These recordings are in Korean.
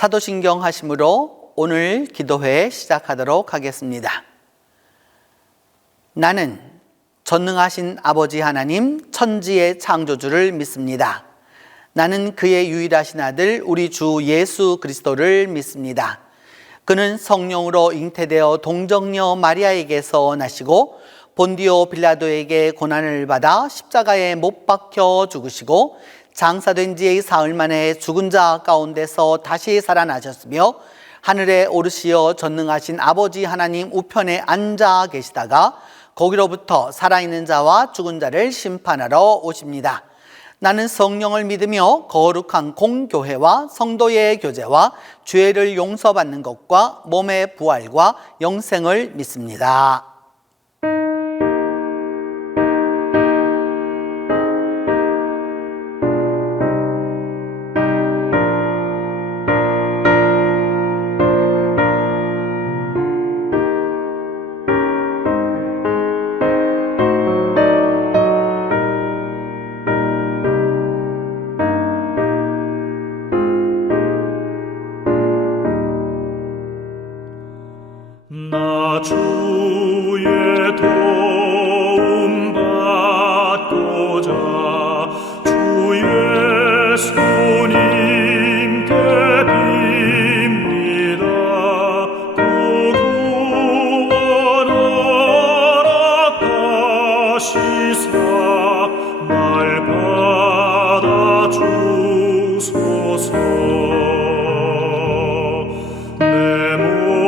사도신경 하심으로 오늘 기도회 시작하도록 하겠습니다. 나는 전능하신 아버지 하나님 천지의 창조주를 믿습니다. 나는 그의 유일하신 아들 우리 주 예수 그리스도를 믿습니다. 그는 성령으로 잉태되어 동정녀 마리아에게서 나시고 본디오 빌라도에게 고난을 받아 십자가에 못 박혀 죽으시고 장사된 지 사흘 만에 죽은 자 가운데서 다시 살아나셨으며 하늘에 오르시어 전능하신 아버지 하나님 우편에 앉아 계시다가 거기로부터 살아있는 자와 죽은 자를 심판하러 오십니다. 나는 성령을 믿으며 거룩한 공교회와 성도의 교제와 죄를 용서받는 것과 몸의 부활과 영생을 믿습니다. 나 주의 도움 받고자 주 예수님께 빕니다. 구원하라 가시사 날 받아주소서. 날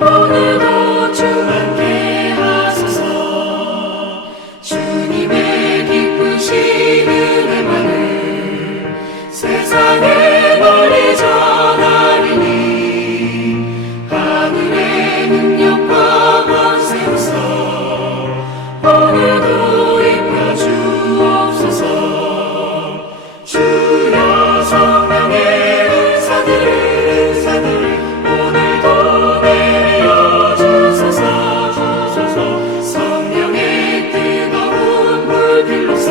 오늘도 충만케 하소서. 주님의 기쁘신 은혜만을 세상에 널리 전하리니 하늘의 능력과 권세로서 오늘도 입혀 주옵소서. 주여 성령의 은사들 오늘도 내려 주소서. 성령의 뜨거운 불길로서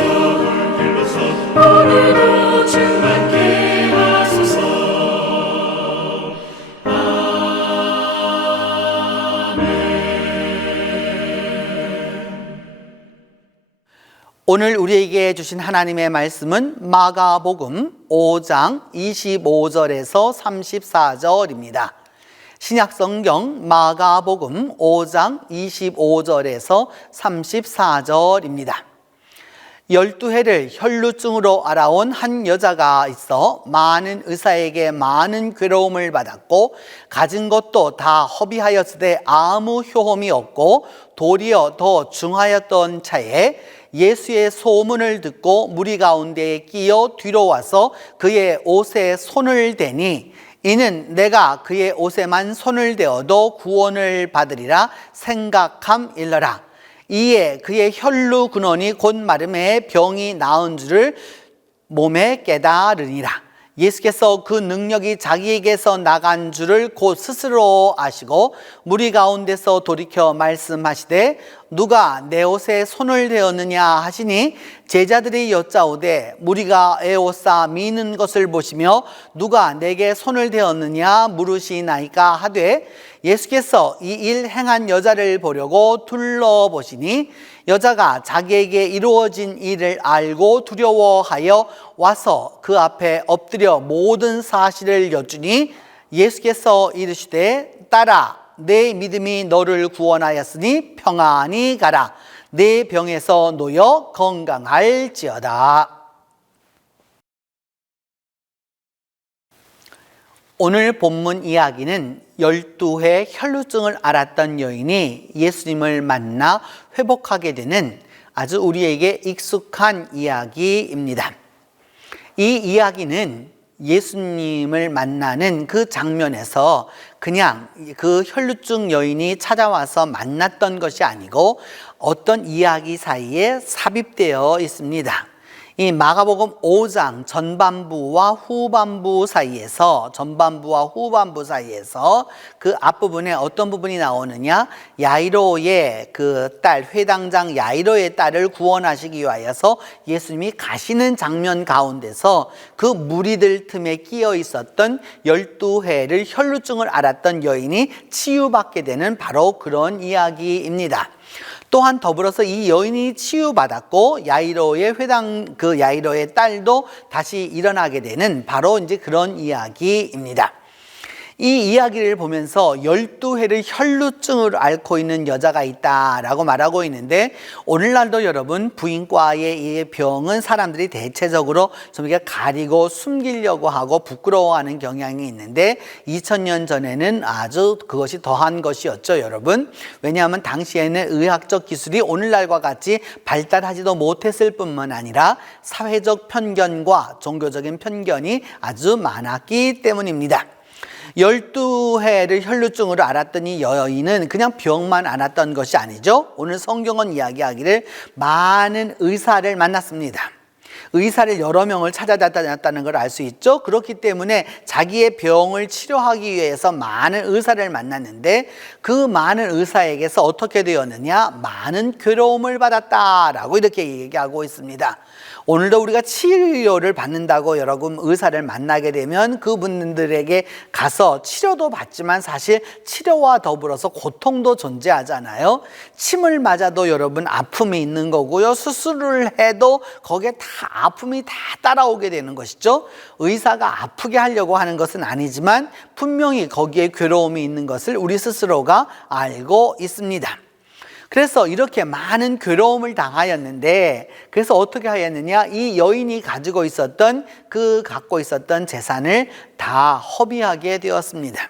오늘도 충만케 하소서. 오늘 우리에게 주신 하나님의 말씀은 마가복음 5장 25절에서 34절입니다. 신약성경 마가복음 5장 25절에서 34절입니다. 12해를 혈루증으로 알아온 한 여자가 있어 많은 의사에게 많은 괴로움을 받았고 가진 것도 다 허비하였으되 아무 효험이 없고 도리어 더 중하였던 차에 예수의 소문을 듣고 무리 가운데에 끼어 뒤로 와서 그의 옷에 손을 대니 이는 내가 그의 옷에만 손을 대어도 구원을 받으리라 생각함일러라. 이에 그의 혈루 근원이 곧 마름에 병이 나은 줄을 몸에 깨달으니라. 예수께서 그 능력이 자기에게서 나간 줄을 곧 스스로 아시고 무리 가운데서 돌이켜 말씀하시되 누가 내 옷에 손을 대었느냐 하시니 제자들이 여짜오되 무리가 에워싸 미는 것을 보시며 누가 내게 손을 대었느냐 물으시나이까 하되 예수께서 이 일 행한 여자를 보려고 둘러보시니 여자가 자기에게 이루어진 일을 알고 두려워하여 와서 그 앞에 엎드려 모든 사실을 여쭈니 예수께서 이르시되 딸아 내 믿음이 너를 구원하였으니 평안히 가라. 내 병에서 놓여 건강할지어다. 오늘 본문 이야기는 12회 혈루증을 앓았던 여인이 예수님을 만나 회복하게 되는 아주 우리에게 익숙한 이야기입니다. 이 이야기는 예수님을 만나는 그 장면에서 그냥 그 혈루증 여인이 찾아와서 만났던 것이 아니고 어떤 이야기 사이에 삽입되어 있습니다. 이 마가복음 5장 전반부와 후반부 사이에서 그 앞부분에 어떤 부분이 나오느냐, 야이로의 그 딸, 회당장 야이로의 딸을 구원하시기 위하여서 예수님이 가시는 장면 가운데서 그 무리들 틈에 끼어 있었던 12해를 혈루증을 앓았던 여인이 치유받게 되는 바로 그런 이야기입니다. 또한 더불어서 이 여인이 치유받았고 야이로의 야이로의 딸도 다시 일어나게 되는 바로 이제 그런 이야기입니다. 이 이야기를 보면서 12해를 혈루증을 앓고 있는 여자가 있다라고 말하고 있는데, 오늘날도 여러분 부인과의 이 병은 사람들이 대체적으로 좀 이렇게 가리고 숨기려고 하고 부끄러워하는 경향이 있는데 2000년 전에는 아주 그것이 더한 것이었죠, 여러분. 왜냐하면 당시에는 의학적 기술이 오늘날과 같이 발달하지도 못했을 뿐만 아니라 사회적 편견과 종교적인 편견이 아주 많았기 때문입니다. 12해를 혈루증으로 앓았던 이 여인은 그냥 병만 앓았던 것이 아니죠. 오늘 성경은 이야기하기를 많은 의사를 만났습니다. 의사를 여러 명을 찾아다녔다는 걸 알 수 있죠. 그렇기 때문에 자기의 병을 치료하기 위해서 많은 의사를 만났는데 그 많은 의사에게서 어떻게 되었느냐, 많은 괴로움을 받았다라고 이렇게 얘기하고 있습니다. 오늘도 우리가 치료를 받는다고 여러분 의사를 만나게 되면 그분들에게 가서 치료도 받지만 사실 치료와 더불어서 고통도 존재하잖아요. 침을 맞아도 여러분 아픔이 있는 거고요. 수술을 해도 거기에 다 아픔이 다 따라오게 되는 것이죠. 의사가 아프게 하려고 하는 것은 아니지만 분명히 거기에 괴로움이 있는 것을 우리 스스로가 알고 있습니다. 그래서 이렇게 많은 괴로움을 당하였는데, 그래서 어떻게 하였느냐, 이 여인이 갖고 있었던 재산을 다 허비하게 되었습니다.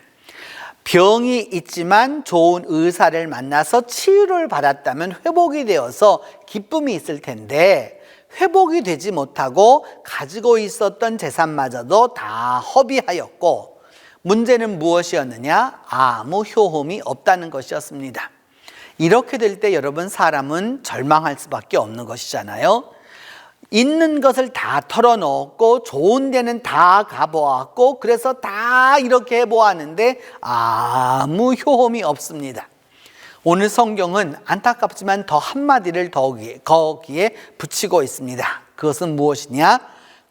병이 있지만 좋은 의사를 만나서 치유를 받았다면 회복이 되어서 기쁨이 있을 텐데, 회복이 되지 못하고 가지고 있었던 재산마저도 다 허비하였고, 문제는 무엇이었느냐? 아무 효험이 없다는 것이었습니다. 이렇게 될 때 여러분, 사람은 절망할 수밖에 없는 것이잖아요. 있는 것을 다 털어놓고 좋은 데는 다 가보았고 그래서 다 이렇게 해보았는데 아무 효험이 없습니다. 오늘 성경은 안타깝지만 더 한마디를 거기에 붙이고 있습니다. 그것은 무엇이냐?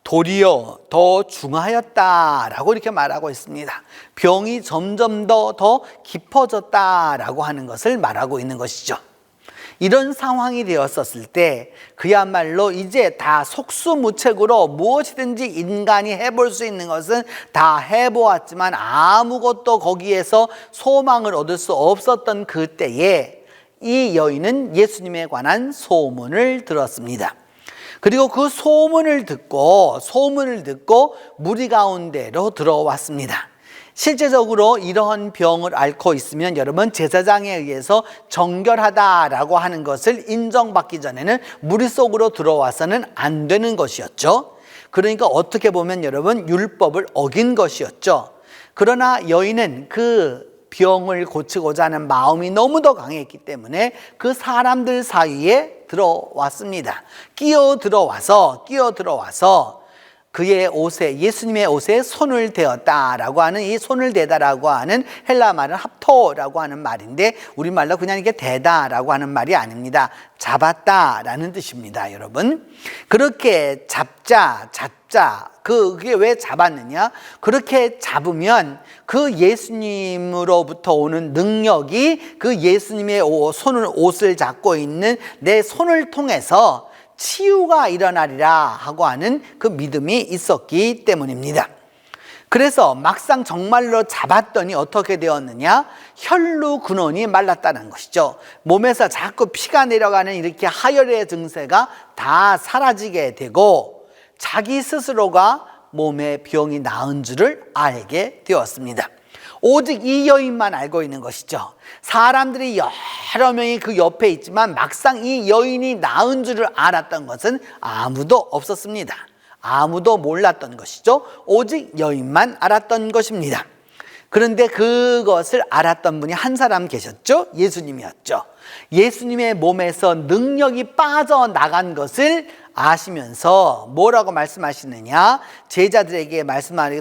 도리어 더 중하였다라고 이렇게 말하고 있습니다. 병이 점점 더 깊어졌다라고 하는 것을 말하고 있는 것이죠. 이런 상황이 되었었을 때 그야말로 이제 다 속수무책으로 무엇이든지 인간이 해볼 수 있는 것은 다 해보았지만 아무것도 거기에서 소망을 얻을 수 없었던 그때에 이 여인은 예수님에 관한 소문을 들었습니다. 그리고 그 소문을 듣고 무리 가운데로 들어왔습니다. 실제적으로 이러한 병을 앓고 있으면 여러분, 제사장에 의해서 정결하다라고 하는 것을 인정받기 전에는 무리 속으로 들어와서는 안 되는 것이었죠. 그러니까 어떻게 보면 여러분, 율법을 어긴 것이었죠. 그러나 여인은 그 병을 고치고자 하는 마음이 너무도 강했기 때문에 그 사람들 사이에 들어왔습니다. 끼어 들어와서 그의 옷에, 예수님의 옷에 손을 대었다라고 하는, 이 손을 대다라고 하는 헬라 말은 합토라고 하는 말인데 우리말로 그냥 이게 대다라고 하는 말이 아닙니다. 잡았다라는 뜻입니다, 여러분. 그렇게 잡자, 그게 왜 잡았느냐? 그렇게 잡으면 그 예수님으로부터 오는 능력이 그 예수님의 옷을 잡고 있는 내 손을 통해서 치유가 일어나리라 하고 하는 그 믿음이 있었기 때문입니다. 그래서 막상 정말로 잡았더니 어떻게 되었느냐? 혈루 근원이 말랐다는 것이죠. 몸에서 자꾸 피가 내려가는 이렇게 하혈의 증세가 다 사라지게 되고 자기 스스로가 몸의 병이 나은 줄을 알게 되었습니다. 오직 이 여인만 알고 있는 것이죠. 사람들이 여러 명이 그 옆에 있지만 막상 이 여인이 나은 줄을 알았던 것은 아무도 없었습니다. 아무도 몰랐던 것이죠. 오직 여인만 알았던 것입니다. 그런데 그것을 알았던 분이 한 사람 계셨죠. 예수님이었죠. 예수님의 몸에서 능력이 빠져나간 것을 아시면서 뭐라고 말씀하시느냐? 제자들에게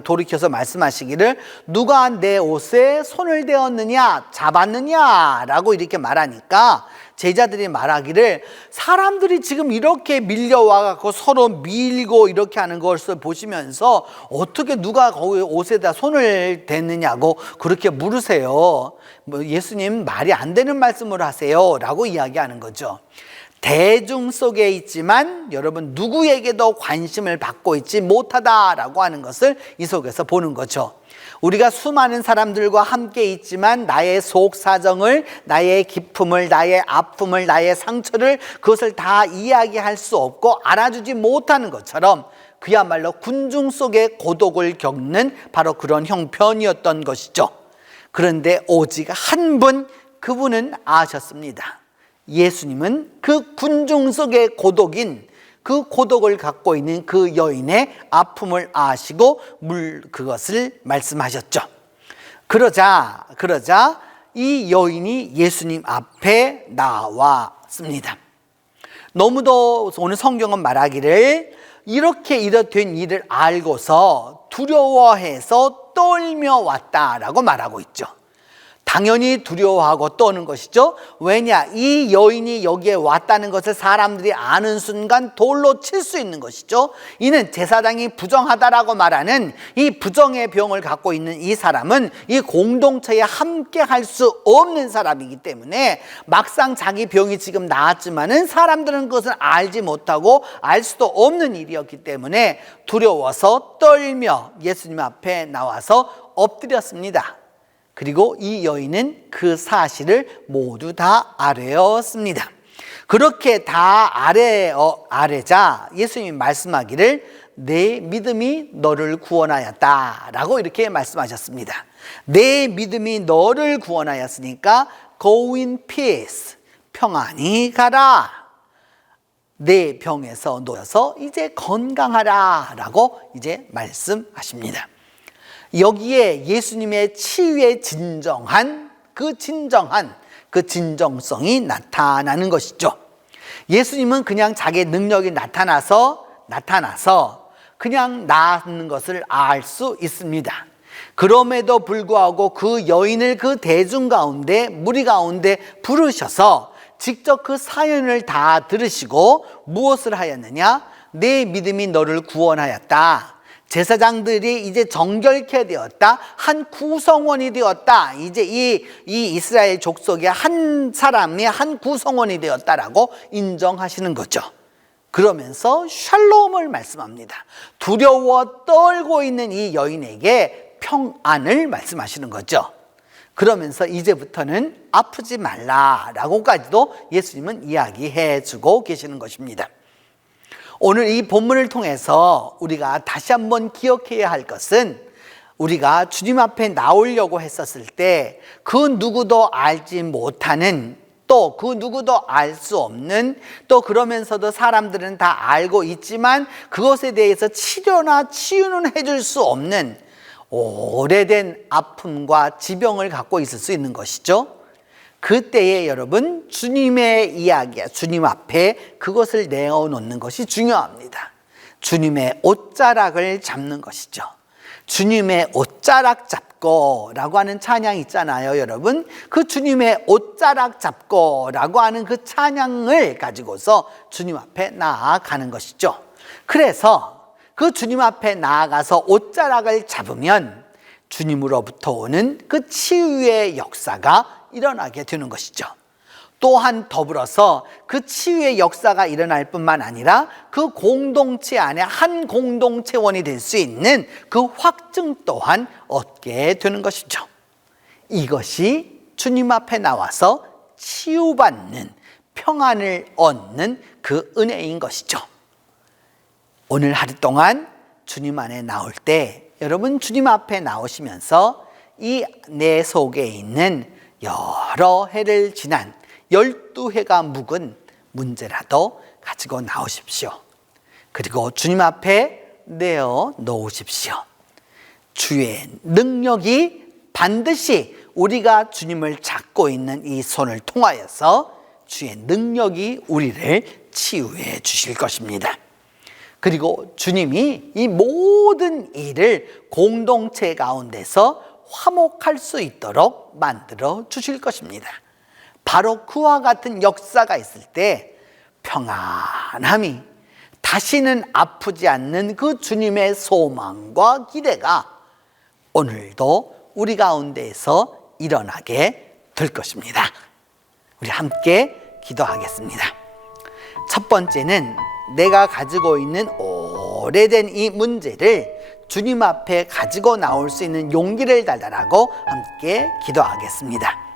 돌이켜서 말씀하시기를, 누가 내 옷에 손을 대었느냐, 잡았느냐 라고 이렇게 말하니까 제자들이 말하기를, 사람들이 지금 이렇게 밀려와갖고 서로 밀고 이렇게 하는 것을 보시면서 어떻게 누가 거기 옷에다 손을 댔느냐고 그렇게 물으세요. 예수님 말이 안 되는 말씀을 하세요 라고 이야기하는 거죠. 대중 속에 있지만 여러분, 누구에게도 관심을 받고 있지 못하다라고 하는 것을 이 속에서 보는 거죠. 우리가 수많은 사람들과 함께 있지만 나의 속 사정을, 나의 기쁨을, 나의 아픔을, 나의 상처를, 그것을 다 이야기할 수 없고 알아주지 못하는 것처럼 그야말로 군중 속에 고독을 겪는 바로 그런 형편이었던 것이죠. 그런데 오직 한 분, 그분은 아셨습니다. 예수님은 그 군중 속의 고독인, 그 고독을 갖고 있는 그 여인의 아픔을 아시고 그것을 말씀하셨죠. 그러자 이 여인이 예수님 앞에 나왔습니다. 너무도 오늘 성경은 말하기를, 이렇게 된 일을 알고서 두려워해서 떨며 왔다라고 말하고 있죠. 당연히 두려워하고 떠는 것이죠. 왜냐? 이 여인이 여기에 왔다는 것을 사람들이 아는 순간 돌로 칠 수 있는 것이죠. 이는 제사장이 부정하다라고 말하는 이 부정의 병을 갖고 있는 이 사람은 이 공동체에 함께 할 수 없는 사람이기 때문에 막상 자기 병이 지금 나았지만은 사람들은 그것을 알지 못하고 알 수도 없는 일이었기 때문에 두려워서 떨며 예수님 앞에 나와서 엎드렸습니다. 그리고 이 여인은 그 사실을 모두 다 아뢰었습니다. 그렇게 다 아뢰자 예수님이 말씀하기를, 내 믿음이 너를 구원하였다 라고 이렇게 말씀하셨습니다. 내 믿음이 너를 구원하였으니까 go in peace, 평안히 가라. 내 병에서 놓여서 이제 건강하라 라고 이제 말씀하십니다. 여기에 예수님의 치유의 진정성이 나타나는 것이죠. 예수님은 그냥 자기의 능력이 나타나서 그냥 낫는 것을 알 수 있습니다. 그럼에도 불구하고 그 여인을 그 대중 가운데, 무리 가운데 부르셔서 직접 그 사연을 다 들으시고 무엇을 하였느냐? 내 믿음이 너를 구원하였다. 제사장들이 이제 정결케 되었다. 한 구성원이 되었다. 이제 이 이스라엘 족속의 한 사람이 한 구성원이 되었다라고 인정하시는 거죠. 그러면서 샬롬을 말씀합니다. 두려워 떨고 있는 이 여인에게 평안을 말씀하시는 거죠. 그러면서 이제부터는 아프지 말라라고까지도 예수님은 이야기해 주고 계시는 것입니다. 오늘 이 본문을 통해서 우리가 다시 한번 기억해야 할 것은, 우리가 주님 앞에 나오려고 했었을 때 그 누구도 알지 못하는, 또 그 누구도 알 수 없는, 또 그러면서도 사람들은 다 알고 있지만 그것에 대해서 치료나 치유는 해줄 수 없는 오래된 아픔과 지병을 갖고 있을 수 있는 것이죠. 그때에 여러분, 주님의 이야기야, 주님 앞에 그것을 내어놓는 것이 중요합니다. 주님의 옷자락을 잡는 것이죠. 주님의 옷자락 잡고 라고 하는 찬양이 있잖아요, 여러분. 그 주님의 옷자락 잡고 라고 하는 그 찬양을 가지고서 주님 앞에 나아가는 것이죠. 그래서 그 주님 앞에 나아가서 옷자락을 잡으면 주님으로부터 오는 그 치유의 역사가 일어나게 되는 것이죠. 또한 더불어서 그 치유의 역사가 일어날 뿐만 아니라 그 공동체 안에 한 공동체원이 될 수 있는 그 확증 또한 얻게 되는 것이죠. 이것이 주님 앞에 나와서 치유받는, 평안을 얻는 그 은혜인 것이죠. 오늘 하루 동안 주님 안에 나올 때 여러분, 주님 앞에 나오시면서 이 내 속에 있는 여러 해를 지난 12해가 묵은 문제라도 가지고 나오십시오. 그리고 주님 앞에 내어 놓으십시오. 주의 능력이 반드시 우리가 주님을 잡고 있는 이 손을 통하여서 주의 능력이 우리를 치유해 주실 것입니다. 그리고 주님이 이 모든 일을 공동체 가운데서 화목할 수 있도록 만들어 주실 것입니다. 바로 그와 같은 역사가 있을 때 평안함이, 다시는 아프지 않는 그 주님의 소망과 기대가 오늘도 우리 가운데에서 일어나게 될 것입니다. 우리 함께 기도하겠습니다. 첫 번째는 내가 가지고 있는 오래된 이 문제를 주님 앞에 가지고 나올 수 있는 용기를 달라고 함께 기도하겠습니다.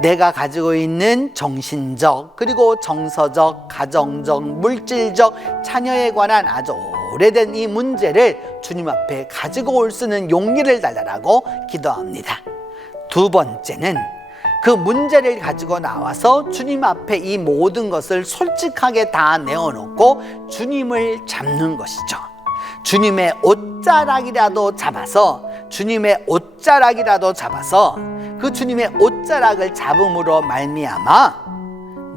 내가 가지고 있는 정신적, 그리고 정서적, 가정적, 물질적, 자녀에 관한 아주 오래된 이 문제를 주님 앞에 가지고 올 수 있는 용기를 달라고 기도합니다. 두 번째는 그 문제를 가지고 나와서 주님 앞에 이 모든 것을 솔직하게 다 내어놓고 주님을 잡는 것이죠. 주님의 옷자락이라도 잡아서 그 주님의 옷자락을 잡음으로 말미암아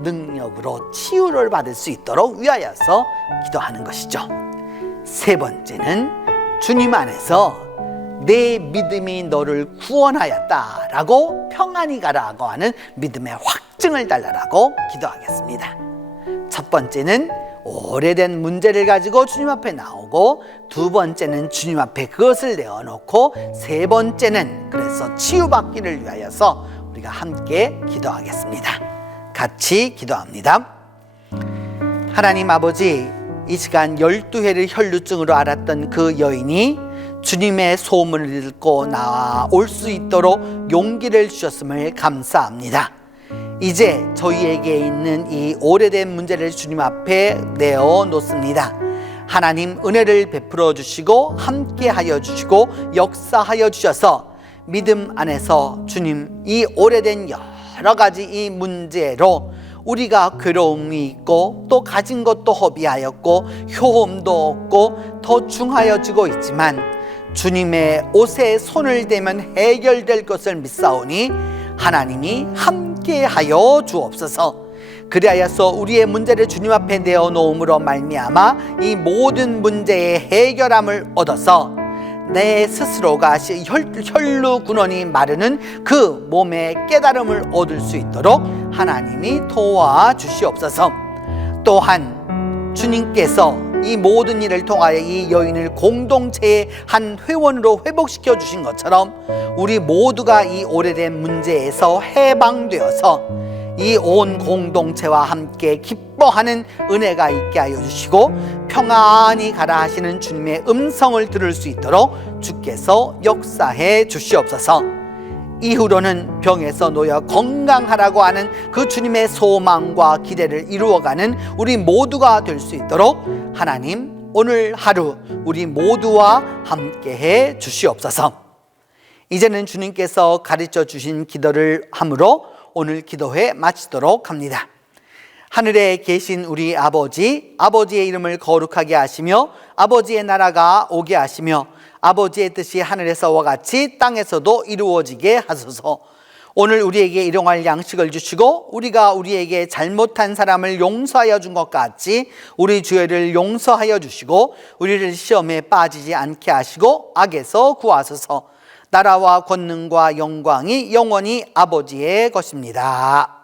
능력으로 치유를 받을 수 있도록 위하여서 기도하는 것이죠. 세 번째는 주님 안에서 내 믿음이 너를 구원하였다라고 평안히 가라고 하는 믿음의 확증을 달라고 기도하겠습니다. 첫 번째는 오래된 문제를 가지고 주님 앞에 나오고, 두 번째는 주님 앞에 그것을 내어놓고, 세 번째는 그래서 치유받기를 위하여서 우리가 함께 기도하겠습니다. 같이 기도합니다. 하나님 아버지, 이 시간 12회를 혈루증으로 앓았던 그 여인이 주님의 소문을 듣고 나올 수 있도록 용기를 주셨음을 감사합니다. 이제 저희에게 있는 이 오래된 문제를 주님 앞에 내어놓습니다. 하나님 은혜를 베풀어 주시고 함께 하여 주시고 역사하여 주셔서 믿음 안에서 주님, 이 오래된 여러 가지 이 문제로 우리가 괴로움이 있고 또 가진 것도 허비하였고 효험도 없고 더 중하여지고 있지만 주님의 옷에 손을 대면 해결될 것을 믿사오니 하나님이 함께하여 주옵소서. 그리하여서 우리의 문제를 주님 앞에 내어놓음으로 말미암아 이 모든 문제의 해결함을 얻어서 내 스스로가 혈루 근원이 마르는 그 몸의 깨달음을 얻을 수 있도록 하나님이 도와주시옵소서. 또한 주님께서 이 모든 일을 통하여 이 여인을 공동체의 한 회원으로 회복시켜 주신 것처럼 우리 모두가 이 오래된 문제에서 해방되어서 이 온 공동체와 함께 기뻐하는 은혜가 있게 하여 주시고 평안히 가라 하시는 주님의 음성을 들을 수 있도록 주께서 역사해 주시옵소서. 이후로는 병에서 놓여 건강하라고 하는 그 주님의 소망과 기대를 이루어가는 우리 모두가 될 수 있도록 하나님 오늘 하루 우리 모두와 함께해 주시옵소서. 이제는 주님께서 가르쳐 주신 기도를 함으로 오늘 기도회 마치도록 합니다. 하늘에 계신 우리 아버지, 아버지의 이름을 거룩하게 하시며 아버지의 나라가 오게 하시며 아버지의 뜻이 하늘에서와 같이 땅에서도 이루어지게 하소서. 오늘 우리에게 일용할 양식을 주시고 우리가 우리에게 잘못한 사람을 용서하여 준 것 같이 우리 죄를 용서하여 주시고 우리를 시험에 빠지지 않게 하시고 악에서 구하소서. 나라와 권능과 영광이 영원히 아버지의 것입니다.